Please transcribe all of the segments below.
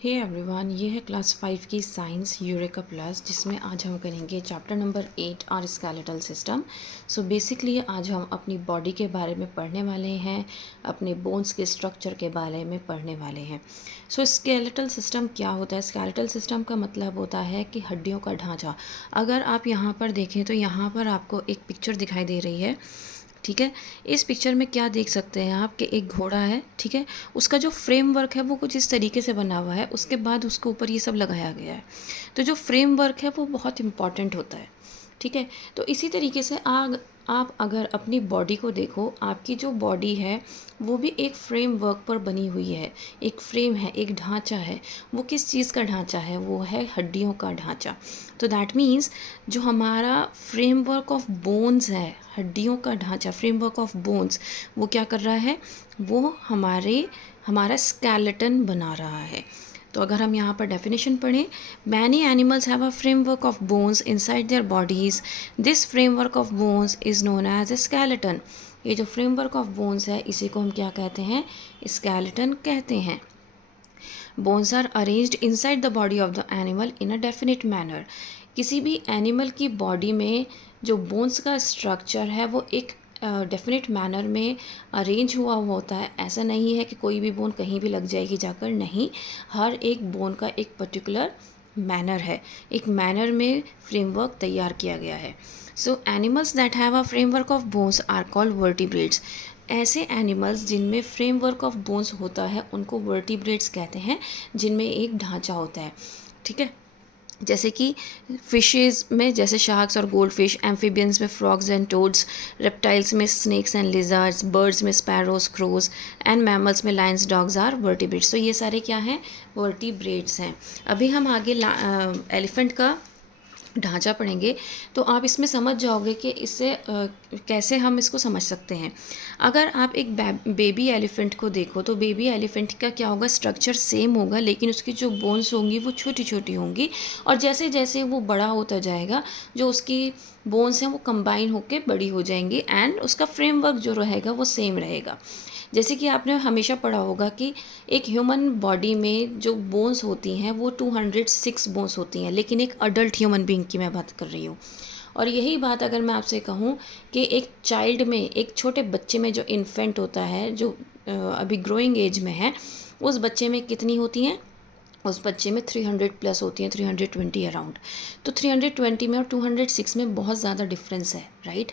Hey everyone, ये है class 5 की साइंस यूरेका प्लस, जिसमें आज हम करेंगे चैप्टर नंबर 8 और स्केलेटल सिस्टम। सो बेसिकली आज हम अपनी बॉडी के बारे में पढ़ने वाले हैं, अपने बोन्स के स्ट्रक्चर के बारे में पढ़ने वाले हैं। सो स्केलेटल सिस्टम क्या होता है? स्केलेटल सिस्टम का मतलब होता है कि हड्डियों का ढांचा। अगर आप यहाँ पर देखें तो यहाँ पर आपको एक पिक्चर दिखाई दे रही है, ठीक है। इस पिक्चर में क्या देख सकते हैं आप कि एक घोड़ा है, ठीक है। उसका जो फ्रेमवर्क है वो कुछ इस तरीके से बना हुआ है, उसके बाद उसके ऊपर ये सब लगाया गया है। तो जो फ्रेमवर्क है वो बहुत इम्पॉर्टेंट होता है, ठीक है। तो इसी तरीके से आप अगर अपनी बॉडी को देखो, आपकी जो बॉडी है वो भी एक फ्रेमवर्क पर बनी हुई है, एक फ्रेम है, एक ढांचा है। वो किस चीज़ का ढांचा है? वो है हड्डियों का ढांचा। तो दैट मीन्स जो हमारा फ्रेमवर्क ऑफ बोन्स है, हड्डियों का ढांचा, फ्रेमवर्क ऑफ बोन्स, वो क्या कर रहा है? वो हमारा स्केलेटन बना रहा है। तो अगर हम यहाँ पर डेफिनेशन पढ़ें, many animals have a framework of bones inside their bodies. This framework of bones is known as a skeleton. ये जो फ्रेमवर्क ऑफ बोन्स है इसी को हम क्या कहते हैं? स्केलेटन कहते हैं। Bones are arranged inside the body of the animal in a definite manner. किसी भी एनिमल की बॉडी में जो बोन्स का स्ट्रक्चर है वो एक डेफिनेट मैनर में अरेंज हुआ होता है। ऐसा नहीं है कि कोई भी बोन कहीं भी लग जाएगी जाकर, नहीं। हर एक बोन का एक पर्टिकुलर मैनर है, एक मैनर में फ्रेमवर्क तैयार किया गया है। So animals that have a framework of bones are called vertebrates. ऐसे एनिमल्स जिनमें फ्रेमवर्क ऑफ बोन्स होता है उनको वर्टिब्रेट्स कहते हैं, जिनमें एक ढांचा होता है, ठीक है। जैसे कि फिशेस में जैसे शार्क्स और गोल्ड फिश, एम्फीबियंस में फ्रॉग्स एंड टोड्स, रेप्टाइल्स में स्नेक्स एंड लिजर्ड्स, बर्ड्स में स्पैरोज, क्रोज एंड मैमल्स में लायंस, डॉग्स आर वर्टिब्रेट्स। तो ये सारे क्या हैं? वर्टिब्रेट्स हैं। अभी हम आगे एलिफेंट का ढांचा पढ़ेंगे तो आप इसमें समझ जाओगे कि इससे कैसे हम इसको समझ सकते हैं। अगर आप एक बेबी एलिफेंट को देखो तो बेबी एलिफेंट का क्या होगा? स्ट्रक्चर सेम होगा, लेकिन उसकी जो बोन्स होंगी वो छोटी छोटी होंगी, और जैसे जैसे वो बड़ा होता जाएगा जो उसकी बोन्स हैं वो कंबाइन होकर बड़ी हो जाएंगी, एंड उसका फ्रेमवर्क जो रहेगा वो सेम रहेगा। जैसे कि आपने हमेशा पढ़ा होगा कि एक ह्यूमन बॉडी में जो बोन्स होती हैं वो 206 बोन्स होती हैं, लेकिन एक अडल्ट ह्यूमन बीइंग की मैं बात कर रही हूँ। और यही बात अगर मैं आपसे कहूँ कि एक चाइल्ड में, एक छोटे बच्चे में जो इन्फेंट होता है, जो अभी ग्रोइंग एज में है, उस बच्चे में कितनी होती हैं? उस बच्चे में 300 प्लस होती हैं, 320 अराउंड। तो 320 में और 206 में बहुत ज़्यादा डिफरेंस है, राइट।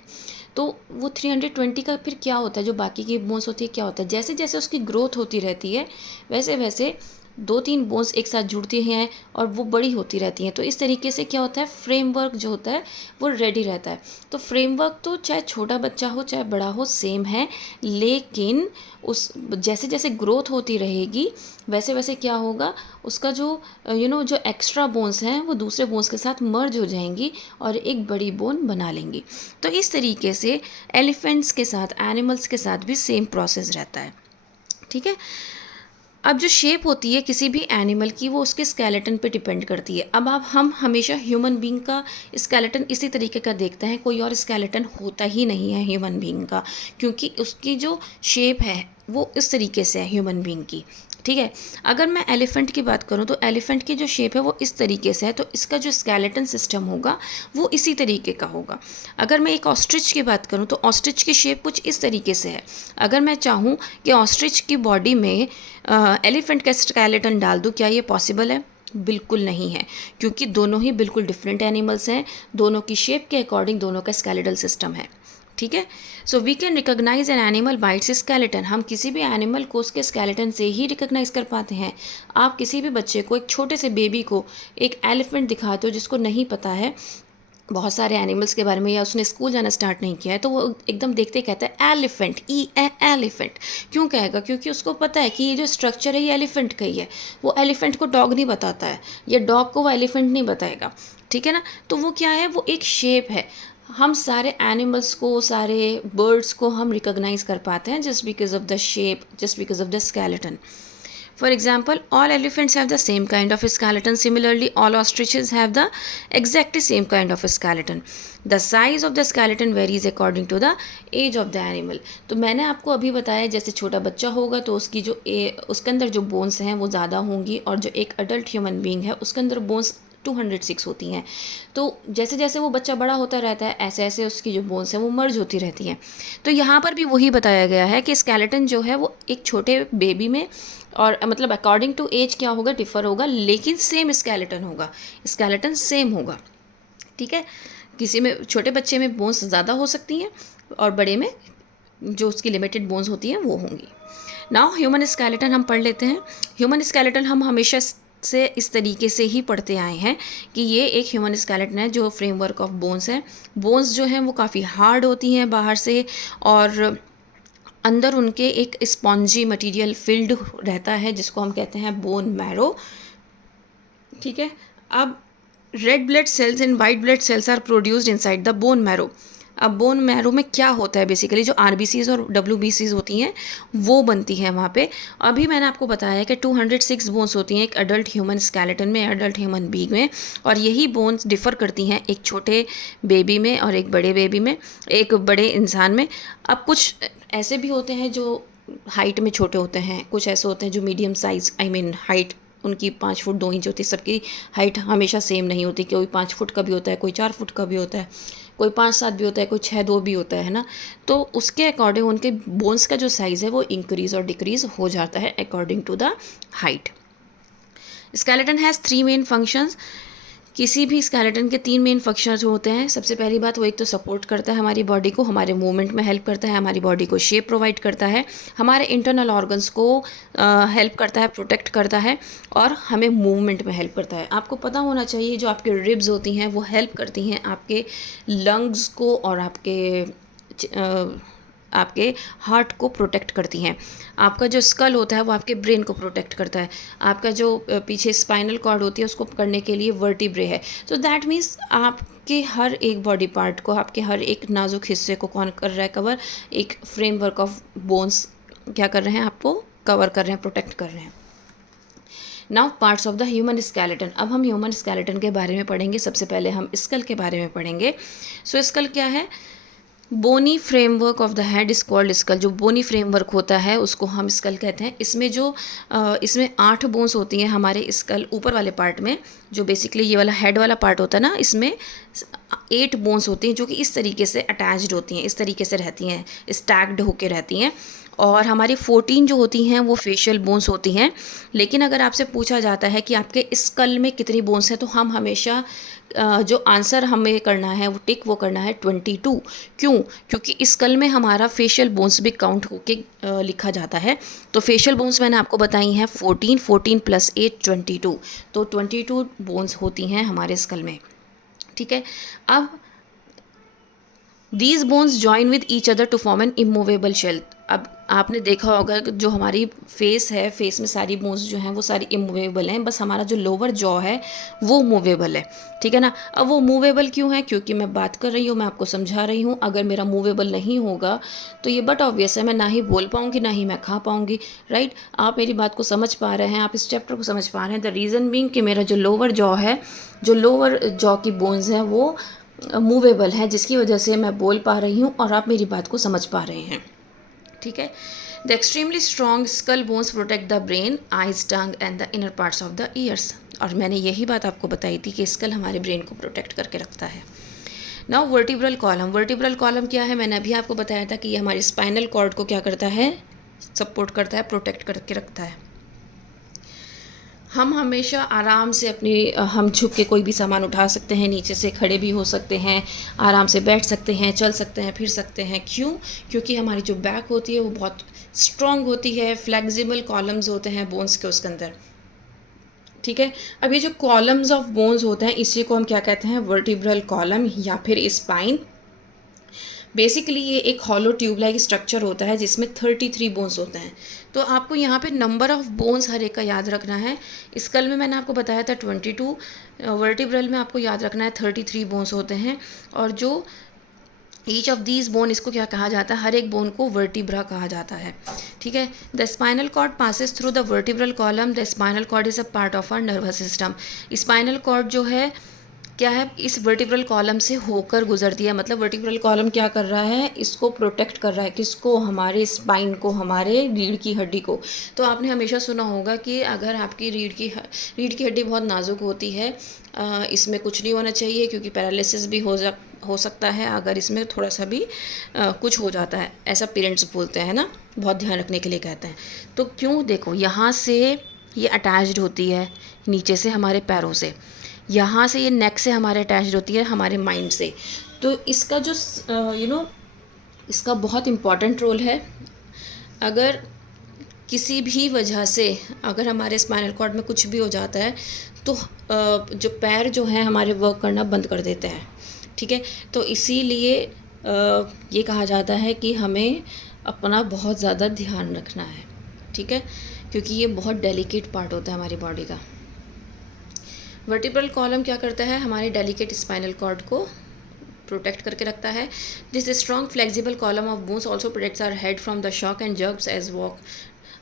तो वो 320 का फिर क्या होता है? जो बाकी की बोन्स होती है क्या होता है? जैसे जैसे उसकी ग्रोथ होती रहती है वैसे वैसे 2-3 बोन्स एक साथ जुड़ती हैं और वो बड़ी होती रहती हैं। तो इस तरीके से क्या होता है? फ्रेमवर्क जो होता है वो रेडी रहता है। तो फ्रेमवर्क तो चाहे छोटा बच्चा हो चाहे बड़ा हो सेम है, लेकिन उस जैसे जैसे ग्रोथ होती रहेगी वैसे वैसे क्या होगा? उसका जो जो एक्स्ट्रा बोन्स हैं वो दूसरे बोन्स के साथ मर्ज हो जाएंगी और एक बड़ी बोन बना लेंगी। तो इस तरीके से एलिफेंट्स के साथ, एनिमल्स के साथ भी सेम प्रोसेस रहता है, ठीक है। अब जो शेप होती है किसी भी एनिमल की वो उसके स्केलेटन पे डिपेंड करती है। अब आप हम हमेशा ह्यूमन बीइंग का स्केलेटन इसी तरीके का देखते हैं, कोई और स्केलेटन होता ही नहीं है ह्यूमन बीइंग का, क्योंकि उसकी जो शेप है वो इस तरीके से है ह्यूमन बीइंग की, ठीक है। अगर मैं एलिफेंट की बात करूँ तो एलिफेंट की जो शेप है वो इस तरीके से है, तो इसका जो स्केलेटन सिस्टम होगा वो इसी तरीके का होगा। अगर मैं एक ऑस्ट्रिच की बात करूँ तो ऑस्ट्रिच की शेप कुछ इस तरीके से है। अगर मैं चाहूँ कि ऑस्ट्रिच की बॉडी में एलिफेंट का स्केलेटन डाल दूँ, क्या ये पॉसिबल है? बिल्कुल नहीं है, क्योंकि दोनों ही बिल्कुल डिफरेंट एनिमल्स हैं, दोनों की शेप के अकॉर्डिंग दोनों का स्केलेटल सिस्टम है, ठीक है। So we can recognise an animal by its skeleton. हम किसी भी एनिमल को उसके स्केलेटन से ही रिकोगनाइज कर पाते हैं। आप किसी भी बच्चे को, एक छोटे से बेबी को एक एलिफेंट दिखाते हो जिसको नहीं पता है बहुत सारे एनिमल्स के बारे में, या उसने स्कूल जाना स्टार्ट नहीं किया है, तो वो एकदम देखते कहता है एलिफेंट, एलिफेंट। क्यों कहेगा? क्योंकि उसको पता है कि ये जो स्ट्रक्चर है ये एलिफेंट का ही है। वो एलिफेंट को डॉग नहीं बताता है, या डॉग को वो एलिफेंट नहीं बताएगा, ठीक है ना। तो वो क्या है? वो एक शेप है। हम सारे एनिमल्स को, सारे बर्ड्स को हम रिकोगनाइज कर पाते हैं just because of the shape, just because of the skeleton. For example, all elephants have the same kind of skeleton. Similarly, all ostriches have the exactly same kind of skeleton. The size of the skeleton varies according to the age of the animal. तो मैंने आपको अभी बताया जैसे छोटा बच्चा होगा तो उसकी जो उसके अंदर जो बोन्स हैं वो ज़्यादा होंगी, और जो एक अडल्ट ह्यूमन बीइंग है उसके अंदर बोन्स 206 होती हैं। तो जैसे जैसे वो बच्चा बड़ा होता रहता है ऐसे ऐसे उसकी जो बोन्स हैं वो मर्ज होती रहती हैं। तो यहाँ पर भी वही बताया गया है कि स्केलेटन जो है वो एक छोटे बेबी में, और मतलब अकॉर्डिंग टू एज क्या होगा, डिफ़र होगा, लेकिन सेम स्केलेटन होगा, स्केलेटन सेम होगा। ठीक है, किसी में छोटे बच्चे में बोन्स ज़्यादा हो सकती हैं और बड़े में जो उसकी लिमिटेड बोन्स होती हैं वो होंगी। नाउ ह्यूमन स्केलेटन हम पढ़ लेते हैं। ह्यूमन स्केलेटन हम हमेशा से इस तरीके से ही पढ़ते आए हैं कि ये एक ह्यूमन स्केलेटन है जो फ्रेमवर्क ऑफ बोन्स है। बोन्स जो हैं वो काफ़ी हार्ड होती हैं बाहर से, और अंदर उनके एक स्पॉन्जी मटेरियल फिल्ड रहता है जिसको हम कहते हैं बोन मैरो। ठीक है, अब red blood cells and white blood cells are produced inside the bone marrow. अब बोन मैरो में क्या होता है, बेसिकली जो आरबीसीज और डब्ल्यूबीसीज होती हैं वो बनती हैं वहाँ पे। अभी मैंने आपको बताया कि 206 बोन्स होती हैं एक अडल्ट ह्यूमन स्केलेटन में, अडल्ट ह्यूमन बीइंग में, और यही बोन्स डिफ़र करती हैं एक छोटे बेबी में और एक बड़े बेबी में, एक बड़े इंसान में। अब कुछ ऐसे भी होते हैं जो हाइट में छोटे होते हैं, कुछ ऐसे होते हैं जो medium size, I mean height उनकी 5 फुट 2 इंच होती है। सबकी हाइट हमेशा सेम नहीं होती, कोई 5 फुट का भी होता है, कोई 4 फुट का भी होता है, कोई 5-7 भी होता है, कोई 6-2 भी होता है ना। तो उसके अकॉर्डिंग उनके बोन्स का जो साइज़ है वो इंक्रीज़ और डिक्रीज़ हो जाता है according to the height. Skeleton has 3 main functions. किसी भी स्केलेटन के 3 मेन फंक्शंस होते हैं। सबसे पहली बात वो एक तो सपोर्ट करता है हमारी बॉडी को, हमारे मूवमेंट में हेल्प करता है, हमारी बॉडी को शेप प्रोवाइड करता है, हमारे इंटरनल ऑर्गन्स को हेल्प करता है, प्रोटेक्ट करता है, और हमें मूवमेंट में हेल्प करता है। आपको पता होना चाहिए जो आपके रिब्स होती हैं वो हेल्प करती हैं आपके लंग्स को और आपके हार्ट को प्रोटेक्ट करती हैं। आपका जो स्कल होता है वो आपके ब्रेन को प्रोटेक्ट करता है। आपका जो पीछे स्पाइनल कॉर्ड होती है उसको पकड़ने के लिए वर्टिब्रे है। तो दैट मीन्स आपके हर एक बॉडी पार्ट को, आपके हर एक नाजुक हिस्से को कौन कर रहा है कवर, एक फ्रेमवर्क ऑफ बोन्स क्या कर रहे हैं, आपको कवर कर रहे हैं, प्रोटेक्ट कर रहे हैं। Now parts of the human skeleton. अब हम ह्यूमन स्केलेटन के बारे में पढ़ेंगे। सबसे पहले हम स्कल के बारे में पढ़ेंगे। सो स्कल क्या है? Bony framework of the head is called skull. जो बोनी फ्रेमवर्क होता है उसको हम स्कल कहते हैं। इसमें 8 बोन्स होती हैं हमारे स्कल ऊपर वाले पार्ट में। जो बेसिकली ये वाला हेड वाला पार्ट होता है ना, इसमें 8 बोन्स होती हैं जो कि इस तरीके से अटैच्ड होती हैं, इस तरीके से रहती हैं, स्टैक्ड होके रहती हैं। और हमारी 14 जो होती हैं वो फेशियल बोन्स होती हैं। लेकिन अगर आपसे पूछा जाता है कि आपके स्कल में कितनी बोन्स हैं, तो हम हमेशा जो आंसर हमें करना है वो टिक वो करना है 22। क्यों? क्योंकि स्कल में हमारा फेशियल बोन्स भी काउंट होके लिखा जाता है। तो फेशियल बोन्स मैंने आपको बताई हैं 14 प्लस 8 22। तो 22 बोन्स होती हैं हमारे स्कल में। ठीक है, अब these bones join with each other to form an immovable shell. अब आपने देखा होगा कि जो हमारी फेस है, फेस में सारी बोन्स जो हैं वो सारी इमूवेबल हैं, बस हमारा जो लोअर जॉ है वो मूवेबल है। ठीक है ना। अब वो मूवेबल क्यों है? क्योंकि मैं बात कर रही हूँ, मैं आपको समझा रही हूँ। अगर मेरा मूवेबल नहीं होगा तो ये बट ऑब्वियस है, मैं ना ही बोल पाऊँगी ना ही मैं खा पाऊँगी। राइट, आप मेरी बात को समझ पा रहे हैं, आप इस चैप्टर को समझ पा रहे हैं। द रीज़न बीइंग कि मेरा जो लोअर जॉ है, जो लोअर जॉ की बोन्स हैं वो मूवेबल है, जिसकी वजह से मैं बोल पा रही हूँ और आप मेरी बात को समझ पा रहे हैं। ठीक है। The extremely strong skull bones protect the brain, eyes, tongue and the inner parts of the years. और मैंने यही बात आपको बताई थी कि स्कल हमारे ब्रेन को प्रोटेक्ट करके रखता है। Now vertebral column. Vertebral column क्या है? मैंने अभी आपको बताया था कि ये हमारे स्पाइनल कॉर्ड को क्या करता है? सपोर्ट करता है, प्रोटेक्ट करके रखता है। हम हमेशा आराम से हम झुक के कोई भी सामान उठा सकते हैं, नीचे से खड़े भी हो सकते हैं, आराम से बैठ सकते हैं, चल सकते हैं, फिर सकते हैं। क्यों? क्योंकि हमारी जो बैक होती है वो बहुत स्ट्रॉन्ग होती है, फ्लेक्सिबल कॉलम्स होते हैं बोन्स के उसके अंदर। ठीक है। अब ये जो कॉलम्स ऑफ बोन्स होते हैं इसी को हम क्या कहते हैं? वर्टिब्रल कॉलम या फिर स्पाइन। बेसिकली ये एक हॉलो ट्यूब लाइक स्ट्रक्चर होता है जिसमें 33 बोन्स होते हैं। तो आपको यहाँ पे नंबर ऑफ़ बोन्स हर एक का याद रखना है। स्कल में मैंने आपको बताया था 22, वर्टिब्रल में आपको याद रखना है 33 बोन्स होते हैं। और जो ईच ऑफ दीज बोन, इसको क्या कहा जाता है, हर एक बोन को वर्टिब्रा कहा जाता है, ठीक है। The spinal cord passes through the vertebral column, the spinal cord is a part of our nervous system. Spinal cord जो है क्या है, इस वर्टिब्रल कॉलम से होकर गुजरती है, मतलब वर्टिब्रल कॉलम क्या कर रहा है, इसको प्रोटेक्ट कर रहा है, किसको, हमारे स्पाइन को, हमारे रीढ़ की हड्डी को। तो आपने हमेशा सुना होगा कि अगर आपकी रीढ़ की हड्डी बहुत नाजुक होती है, इसमें कुछ नहीं होना चाहिए क्योंकि पैरालिसिस भी हो सकता है अगर इसमें थोड़ा सा भी कुछ हो जाता है, ऐसा पेरेंट्स बोलते हैं ना, बहुत ध्यान रखने के लिए कहते हैं। तो क्यों, देखो यहाँ से ये अटैच्ड होती है नीचे से हमारे पैरों से, यहाँ से ये नेक से हमारे अटैच्ड होती है हमारे माइंड से। तो इसका जो इसका बहुत इम्पॉर्टेंट रोल है। अगर किसी भी वजह से अगर हमारे स्पाइनल कॉर्ड में कुछ भी हो जाता है तो जो पैर जो हैं हमारे वर्क करना बंद कर देते हैं, ठीक है। तो इसीलिए ये कहा जाता है कि हमें अपना बहुत ज़्यादा ध्यान रखना है, ठीक है, क्योंकि ये बहुत डेलिकेट पार्ट होता है हमारी बॉडी का। वर्टिब्रल कॉलम क्या करता है, हमारे डेलिकेट स्पाइनल कॉर्ड को प्रोटेक्ट करके रखता है। This strong flexible column of bones also protects our head from the shock and jerks as walk.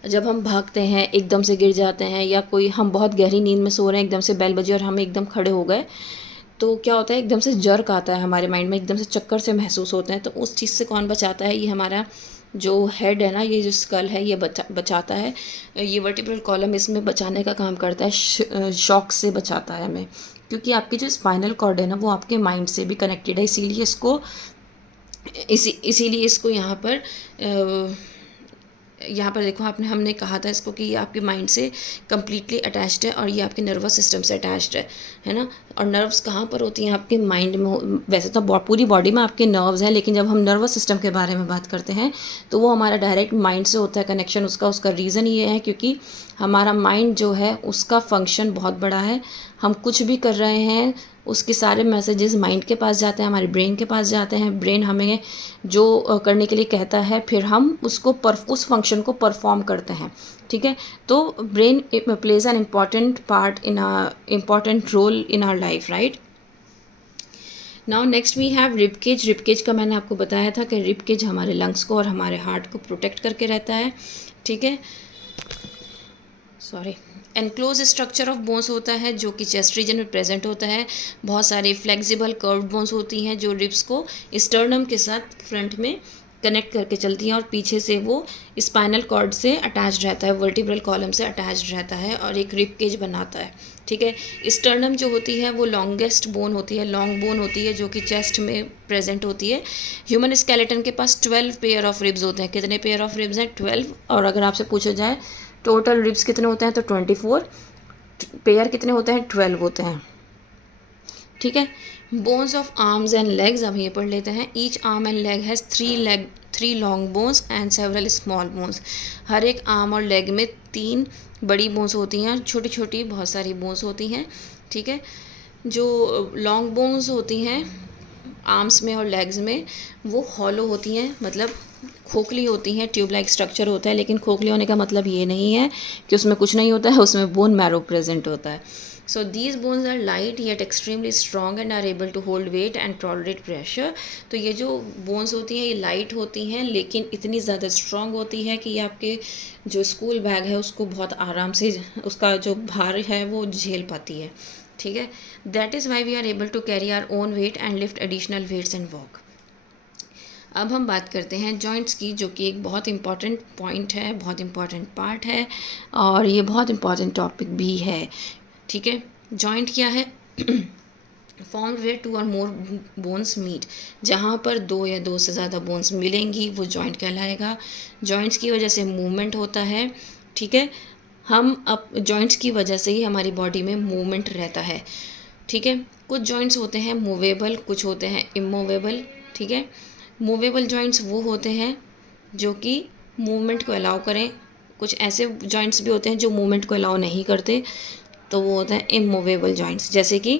जब हम भागते हैं, एकदम से गिर जाते हैं, या कोई हम बहुत गहरी नींद में सो रहे हैं, एकदम से बेल बजी और हम एकदम खड़े हो गए, तो क्या होता है, एकदम से जर्क आता है हमारे माइंड में, एकदम से चक्कर से महसूस होते हैं। तो उस चीज़ से कौन बचाता है, ये हमारा जो हेड है ना, ये जो स्कल है, ये बचाता है। ये वर्टिब्रल कॉलम इसमें बचाने का काम करता है, शॉक से बचाता है हमें, क्योंकि आपकी जो स्पाइनल कॉर्ड है ना, वो आपके माइंड से भी कनेक्टेड है। इसीलिए इसको यहाँ पर देखो, हमने कहा था इसको कि ये आपके माइंड से कम्प्लीटली अटैच्ड है और ये आपके नर्वस सिस्टम से अटैच्ड है ना। और नर्व्स कहाँ पर होती हैं, आपके माइंड में। वैसे तो पूरी बॉडी में आपके नर्व्स हैं, लेकिन जब हम नर्वस सिस्टम के बारे में बात करते हैं तो वो हमारा डायरेक्ट माइंड से होता है कनेक्शन उसका रीज़न ये है क्योंकि हमारा माइंड जो है उसका फंक्शन बहुत बड़ा है। हम कुछ भी कर रहे हैं, उसके सारे मैसेजेस माइंड के पास जाते हैं, हमारे ब्रेन के पास जाते हैं। ब्रेन हमें जो करने के लिए कहता है, फिर हम उस फंक्शन को परफॉर्म करते हैं, ठीक है। तो brain plays an important role in our life, right. Now next we have ribcage. Ribcage का मैंने आपको बताया था कि रिबकेज हमारे लंग्स को और हमारे हार्ट को प्रोटेक्ट करके रहता है, ठीक है। Sorry. Enclose structure of bones होता है जो कि चेस्ट रीजन में प्रेजेंट होता है। बहुत सारे फ्लेक्सिबल कर्व्ड बोन्स होती हैं जो रिब्स को स्टर्नम के साथ फ्रंट में कनेक्ट करके चलती हैं और पीछे से वो स्पाइनल कॉर्ड से अटैच्ड रहता है, वर्टिब्रल कॉलम से अटैच्ड रहता है और एक रिब केज बनाता है, ठीक है। स्टर्नम जो होती है वो लॉन्गेस्ट बोन होती है, लॉन्ग बोन होती है जो कि चेस्ट में प्रेजेंट होती है। ह्यूमन स्केलेटन के पास 12 पेयर ऑफ रिब्स होते हैं। कितने पेयर ऑफ रिब्स हैं? 12। और अगर आपसे पूछा जाए टोटल रिब्स कितने होते हैं तो 24। पेयर कितने होते हैं? 12 होते हैं, ठीक है। Bones of arms and legs, अब ये पढ़ लेते हैं। Each arm and leg has 3 long bones and several small bones. हर एक आर्म और लेग में 3 बड़ी बोन्स होती हैं, छोटी छोटी बहुत सारी बोन्स होती हैं, ठीक है। जो लॉन्ग बोन्स होती हैं आर्म्स में और लेग्स में वो हॉलो होती हैं, मतलब खोखली होती हैं, ट्यूब लाइक स्ट्रक्चर होता है। लेकिन खोखली होने का मतलब ये नहीं है कि उसमें कुछ नहीं होता है, उसमें बोन मैरो प्रेजेंट होता है। So these bones are light yet extremely strong and are able to hold weight and tolerate pressure. तो ये जो बोन्स होती हैं ये लाइट होती हैं लेकिन इतनी ज़्यादा स्ट्रॉन्ग होती है कि ये आपके जो स्कूल बैग है उसको बहुत आराम से, उसका जो भार है वो झेल पाती है, ठीक है। That is why we are able to carry our own weight and lift additional weights and walk. अब हम बात करते हैं जॉइंट्स की, जो कि एक बहुत इंपॉर्टेंट पॉइंट है, बहुत इंपॉर्टेंट पार्ट है और ये बहुत इंपॉर्टेंट टॉपिक भी है, ठीक है। जॉइंट क्या है? फॉर्म वेयर 2 और मोर बोन्स मीट, जहाँ पर 2 या 2 से ज़्यादा बोन्स मिलेंगी वो जॉइंट कहलाएगा। जॉइंट्स की वजह से मूवमेंट होता है, ठीक है। हम अब जॉइंट्स की वजह से ही हमारी बॉडी में मूवमेंट रहता है, ठीक है। कुछ जॉइंट्स होते हैं मूवेबल, कुछ होते हैं इमूवेबल, ठीक है। मूवेबल जॉइंट्स वो होते हैं जो कि मूवमेंट को अलाउ करें। कुछ ऐसे जॉइंट्स भी होते हैं जो मूवमेंट को अलाउ नहीं करते, तो वो होते हैं इमूवेबल जॉइंट्स। जैसे कि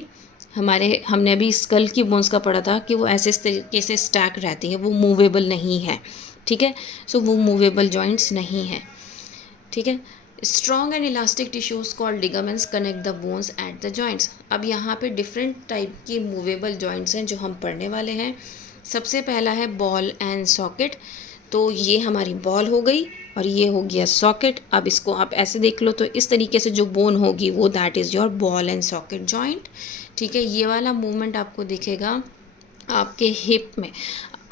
हमने अभी स्कल की बोन्स का पढ़ा था कि वो ऐसे इस तरीके से स्टैक रहती है, वो मूवेबल नहीं है, ठीक है। सो वो मूवेबल जॉइंट्स नहीं है, ठीक है। Strong and elastic tissues called ligaments connect the bones at the joints. अब यहाँ पे डिफरेंट टाइप की मूवेबल जॉइंट्स हैं जो हम पढ़ने वाले हैं। सबसे पहला है बॉल एंड सॉकेट। तो ये हमारी बॉल हो गई और ये हो गया सॉकेट। अब इसको आप ऐसे देख लो तो इस तरीके से जो बोन होगी वो that is your ball and socket joint. ठीक है, ये वाला मूवमेंट आपको दिखेगा आपके हिप में,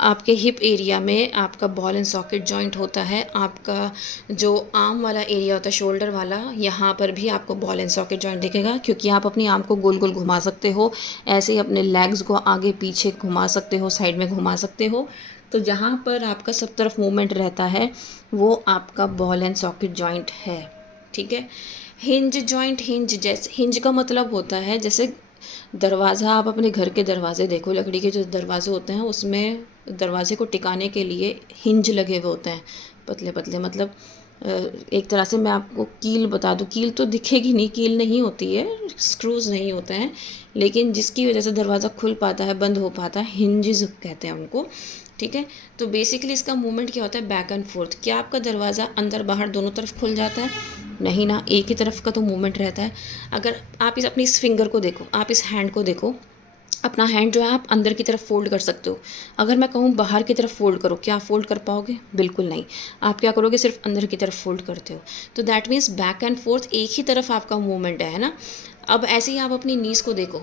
आपके हिप एरिया में आपका बॉल एंड सॉकेट जॉइंट होता है। आपका जो आर्म वाला एरिया होता है, शोल्डर वाला, यहाँ पर भी आपको बॉल एंड सॉकेट जॉइंट दिखेगा, क्योंकि आप अपनी आर्म को गोल गोल घुमा सकते हो, ऐसे ही अपने लेग्स को आगे पीछे घुमा सकते हो, साइड में घुमा सकते हो। तो जहाँ पर आपका सब तरफ मूवमेंट रहता है वो आपका बॉल एंड सॉकेट जॉइंट है। ठीक है, हिंज जॉइंट, हिंज जैसे, हिंज का मतलब होता है जैसे दरवाज़ा, आप अपने घर के दरवाजे देखो, लकड़ी के जो दरवाजे होते हैं उसमें दरवाजे को टिकाने के लिए हिंज लगे हुए होते हैं, पतले पतले, मतलब एक तरह से मैं आपको कील बता दूँ, कील तो दिखेगी नहीं, कील नहीं होती है, स्क्रूज नहीं होते हैं, लेकिन जिसकी वजह से दरवाज़ा खुल पाता है, बंद हो पाता है, हिंजेस कहते हैं उनको। ठीक है, तो बेसिकली इसका मूवमेंट क्या होता है, बैक एंड फोर्थ। क्या आपका दरवाज़ा अंदर बाहर दोनों तरफ खुल जाता है? नहीं ना, एक ही तरफ का तो मूवमेंट रहता है। अगर आप अपनी इस फिंगर को देखो, आप इस हैंड को देखो, अपना हैंड जो है आप अंदर की तरफ फोल्ड कर सकते हो। अगर मैं कहूँ बाहर की तरफ फोल्ड करो, क्या आप फोल्ड कर पाओगे? बिल्कुल नहीं। आप क्या करोगे, सिर्फ अंदर की तरफ फोल्ड करते हो। तो that means back and fourth एक ही तरफ आपका मूवमेंट है ना। अब ऐसे ही आप अपनी नीज़ को देखो,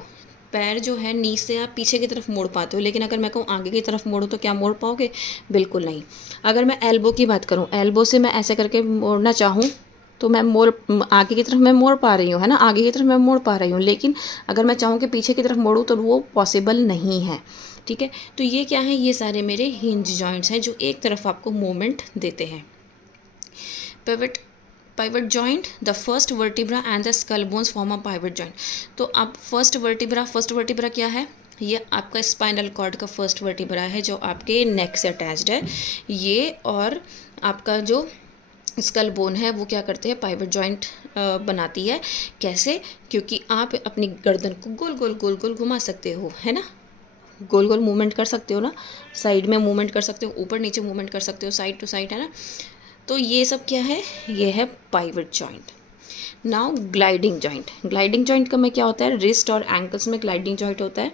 पैर जो है नी से आप पीछे की तरफ मोड़ पाते हो, लेकिन अगर मैं कहूँ आगे की तरफ मोड़ो तो क्या मोड़ पाओगे? बिल्कुल नहीं। अगर मैं एल्बो की बात करूँ, एल्बो से मैं ऐसे करके मोड़ना चाहूँ तो मैं आगे की तरफ मैं मोड़ पा रही हूँ, है ना, आगे की तरफ मैं मोड़ पा रही हूँ, लेकिन अगर मैं चाहूँ कि पीछे की तरफ मोड़ूँ तो वो पॉसिबल नहीं है। ठीक है, तो ये क्या है, ये सारे मेरे हिंज जॉइंट्स हैं जो एक तरफ आपको मूवमेंट देते हैं। Pivot, pivot joint, the first vertebra and the skull bones form a pivot joint. तो अब फर्स्ट वर्टिब्रा क्या है, ये आपका स्पाइनल कॉर्ड का फर्स्ट वर्टिब्रा है जो आपके नेक से अटैच्ड है ये, और आपका जो स्कल बोन है वो क्या करते हैं, पाइवट जॉइंट बनाती है। कैसे? क्योंकि आप अपनी गर्दन को गोल गोल गोल गोल घुमा सकते हो, है ना, गोल गोल मूवमेंट कर सकते हो ना, साइड में मूवमेंट कर सकते हो, ऊपर नीचे मूवमेंट कर सकते हो, साइड टू साइड, है ना। तो ये सब क्या है, ये है pivot joint. Now gliding joint, gliding joint का में क्या होता है, रिस्ट और एंकल्स में ग्लाइडिंग जॉइंट होता है।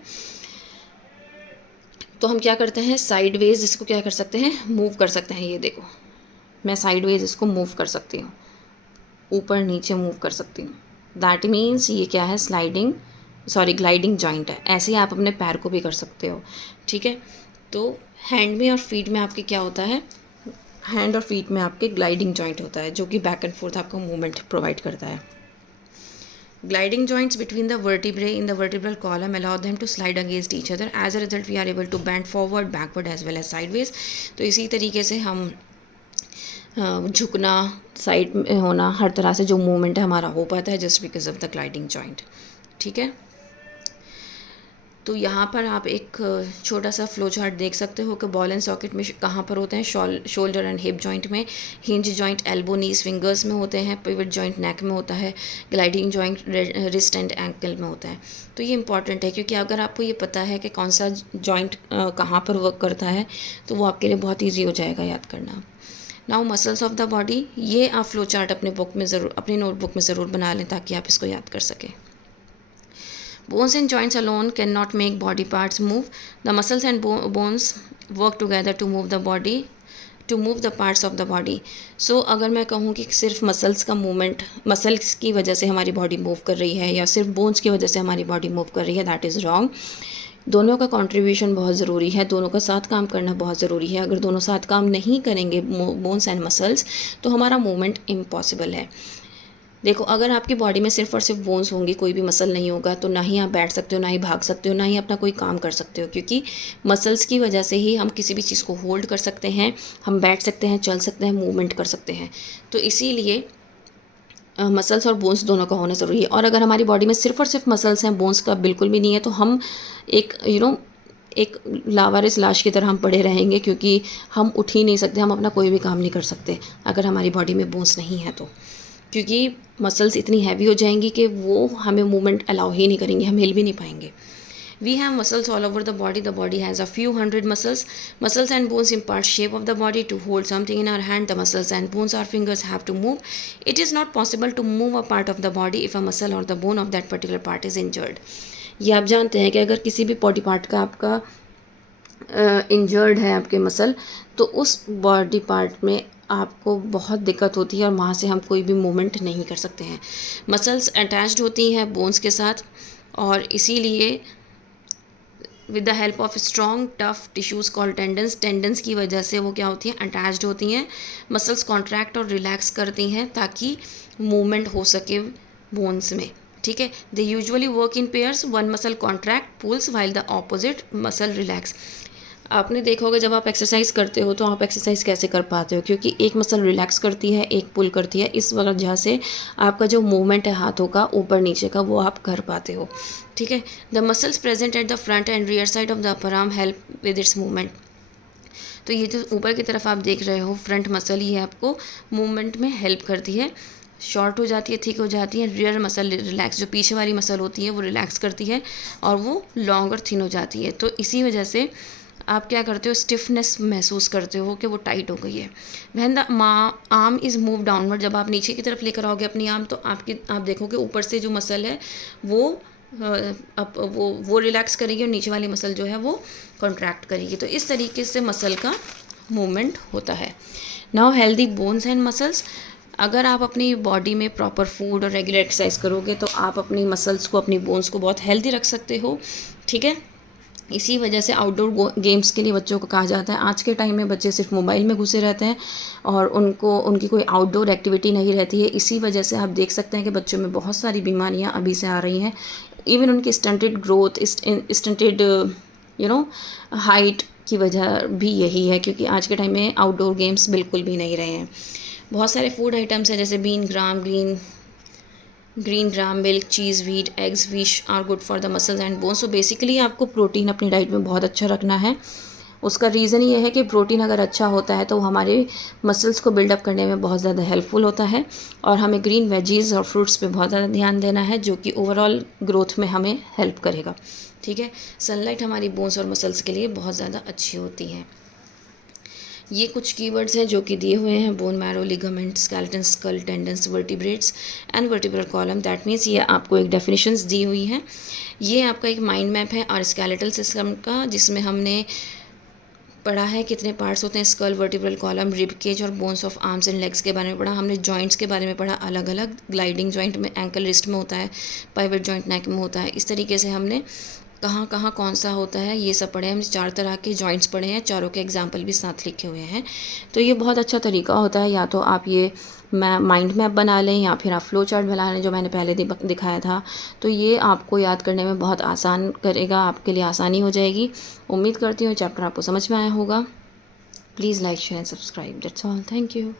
तो हम क्या करते हैं, साइड वेज इसको क्या कर सकते हैं, मूव कर सकते हैं। ये देखो, मैं साइड वेज इसको मूव कर सकती हूँ, ऊपर नीचे मूव कर सकती हूँ। दैट मीन्स ये क्या है, ग्लाइडिंग जॉइंट है। ऐसे ही आप अपने पैर को भी कर सकते हो। ठीक है, तो हैंड में और फीट में आपके क्या होता है, हैंड और फीट में आपके ग्लाइडिंग जॉइंट होता है जो कि बैक एंड फोर्थ आपको मूवमेंट प्रोवाइड करता है। Gliding joints between the vertebrae in the vertebral column allow them to slide against each other. As a result, we are able to bend forward, backward as well as sideways. तो इसी तरीके से हम झुकना, side में होना, हर तरह से जो मूवमेंट है हमारा हो पाता है just because of the gliding joint. ठीक है, तो यहाँ पर आप एक छोटा सा फ्लो चार्ट देख सकते हो कि बॉल एंड सॉकेट में कहाँ पर होते हैं, शोल्डर एंड हिप जॉइंट में, हिंज जॉइंट एल्बो नीज फिंगर्स में होते हैं, पिवट जॉइंट नेक में होता है, gliding joint wrist and ankle में होता है। तो ये इंपॉर्टेंट है क्योंकि अगर आपको ये पता है कि कौन सा जॉइंट कहाँ पर वर्क करता है तो वो आपके लिए बहुत ईजी हो जाएगा याद करना। Now muscles of the body, ये आप फ्लो चार्ट अपने बुक में ज़रूर, अपनी नोटबुक में ज़रूर बना लें ताकि आप इसको याद कर सकें। Bones and joints alone cannot make body parts move. The muscles and bones work together to move the body, to move the parts of the body. So अगर मैं कहूँ कि सिर्फ मसल्स का मूवमेंट, मसल्स की वजह से हमारी बॉडी मूव कर रही है या सिर्फ बोन्स की वजह से हमारी बॉडी मूव कर रही है, दैट इज़ रॉन्ग। दोनों का कंट्रीब्यूशन बहुत ज़रूरी है, दोनों का साथ काम करना बहुत ज़रूरी है। अगर दोनों साथ काम नहीं करेंगे, बोन्स एंड मसल्स, तो हमारा मूवमेंट इम्पॉसिबल है। देखो, अगर आपकी बॉडी में सिर्फ और सिर्फ बोन्स होंगी, कोई भी मसल नहीं होगा, तो ना ही आप बैठ सकते हो, ना ही भाग सकते हो, ना ही अपना कोई काम कर सकते हो, क्योंकि मसल्स की वजह से ही हम किसी भी चीज़ को होल्ड कर सकते हैं, हम बैठ सकते हैं, चल सकते हैं, मूवमेंट कर सकते हैं। तो इसीलिए मसल्स और बोन्स दोनों का होना ज़रूरी है। और अगर हमारी बॉडी में सिर्फ और सिर्फ मसल्स हैं, बोन्स का बिल्कुल भी नहीं है, तो हम एक एक लावारिस लाश की तरह हम पड़े रहेंगे, क्योंकि हम उठ ही नहीं सकते, हम अपना कोई भी काम नहीं कर सकते अगर हमारी बॉडी में बोन्स नहीं है तो, क्योंकि मसल्स इतनी हैवी हो जाएंगी कि वो हमें मूवमेंट अलाउ ही नहीं करेंगे, हम हिल भी नहीं पाएंगे। We have muscles all over the body. The body has a few hundred muscles. Muscles and bones impart shape of the body. To hold something in our hand, the muscles and bones or fingers have to move. It is not possible to move a part of the body if a muscle or the bone of that particular part is injured. ये आप जानते हैं कि अगर किसी भी body part का आपका इंजर्ड है आपके मसल, तो उस बॉडी पार्ट में आपको बहुत दिक्कत होती है और वहाँ से हम कोई भी मूवमेंट नहीं कर सकते हैं। मसल्स अटैच्ड होती हैं बोन्स के साथ, और इसीलिए with the help of strong tough tissues called tendons की वजह से वो क्या होती हैं, अटैच्ड होती हैं। मसल्स कॉन्ट्रैक्ट और रिलैक्स करती हैं ताकि मूवमेंट हो सके बोन्स में, ठीक है। They usually work in pairs, one muscle contract pulls while the opposite muscle relax. आपने देखा होगा जब आप एक्सरसाइज करते हो तो आप एक्सरसाइज कैसे कर पाते हो, क्योंकि एक मसल रिलैक्स करती है, एक पुल करती है, इस वजह से आपका जो मूवमेंट है हाथों का ऊपर नीचे का वो आप कर पाते हो, ठीक है। The muscles present at the front end rear side of the upper arm help with its movement. तो ये जो ऊपर की तरफ आप देख रहे हो फ्रंट मसल, ही आपको मूवमेंट में हेल्प करती है, शॉर्ट हो जाती है, थिक हो जाती है। रियर मसल रिलैक्स, जो पीछे वाली मसल होती है वो रिलैक्स करती है और वो लॉन्ग और थिन हो जाती है। तो इसी वजह से आप क्या करते हो, स्टिफनेस महसूस करते हो कि वो टाइट हो गई है। When the arm is move downward, जब आप नीचे की तरफ लेकर आओगे अपनी आर्म, तो आप देखोगे ऊपर से जो मसल है वो वो रिलैक्स करेगी और नीचे वाली मसल जो है वो कॉन्ट्रैक्ट करेगी। तो इस तरीके से मसल का मूवमेंट होता है। Now healthy bones and muscles, अगर आप अपनी बॉडी में प्रॉपर फूड और रेगुलर एक्सरसाइज करोगे तो आप अपनी मसल्स को, अपनी बोन्स को बहुत हेल्दी रख सकते हो, ठीक है। इसी वजह से आउटडोर गेम्स के लिए बच्चों को कहा जाता है। आज के टाइम में बच्चे सिर्फ मोबाइल में घुसे रहते हैं और उनकी कोई आउटडोर एक्टिविटी नहीं रहती है। इसी वजह से आप देख सकते हैं कि बच्चों में बहुत सारी बीमारियां अभी से आ रही हैं। इवन उनकी स्टंटेड ग्रोथ, स्टंटेड हाइट की वजह भी यही है, क्योंकि आज के टाइम में आउटडोर गेम्स बिल्कुल भी नहीं रहे हैं। बहुत सारे फूड आइटम्स हैं जैसे green gram, milk, cheese, wheat, eggs, fish are good for the muscles and bones. So basically आपको प्रोटीन अपनी डाइट में बहुत अच्छा रखना है। उसका रीज़न ये है कि प्रोटीन अगर अच्छा होता है तो हमारे मसल्स को बिल्डअप करने में बहुत ज़्यादा हेल्पफुल होता है, और हमें ग्रीन वेजीज़ और फ्रूट्स पे बहुत ज़्यादा ध्यान देना है, जो कि ओवरऑल ग्रोथ में हमें हेल्प करेगा, ठीक है। सनलाइट हमारी बोन्स और मसल्स के लिए बहुत ज़्यादा अच्छी होती है। ये कुछ कीवर्ड्स हैं जो कि दिए हुए हैं, bone marrow, ligament, skeleton, skull, tendons, vertebrates and vertebral column. That means ये आपको एक डेफिनेशंस दी हुई है। ये आपका एक माइंड मैप है और स्केलेटल सिस्टम का, जिसमें हमने पढ़ा है कितने पार्ट्स होते हैं, skull, vertebral column, rib cage और bones of arms and legs के बारे में पढ़ा हमने। जॉइंट्स के बारे में पढ़ा, अलग अलग, ग्लाइडिंग जॉइंट में एंकल रिस्ट में होता है, पाइवट जॉइंट नेक में होता है। इस तरीके से हमने कहाँ कहाँ कौन सा होता है ये सब पढ़े हैं। हम 4 तरह के जॉइंट्स पढ़े हैं, चारों के एग्जाम्पल भी साथ लिखे हुए हैं। तो ये बहुत अच्छा तरीका होता है, या तो आप ये माइंड मैप बना लें या फिर आप फ्लो चार्ट बना लें, जो मैंने पहले दिखाया था। तो ये आपको याद करने में बहुत आसान करेगा, आपके लिए आसानी हो जाएगी। उम्मीद करती हूँ चैप्टर आपको समझ में आया होगा। Please like, share and subscribe. That's all. Thank you.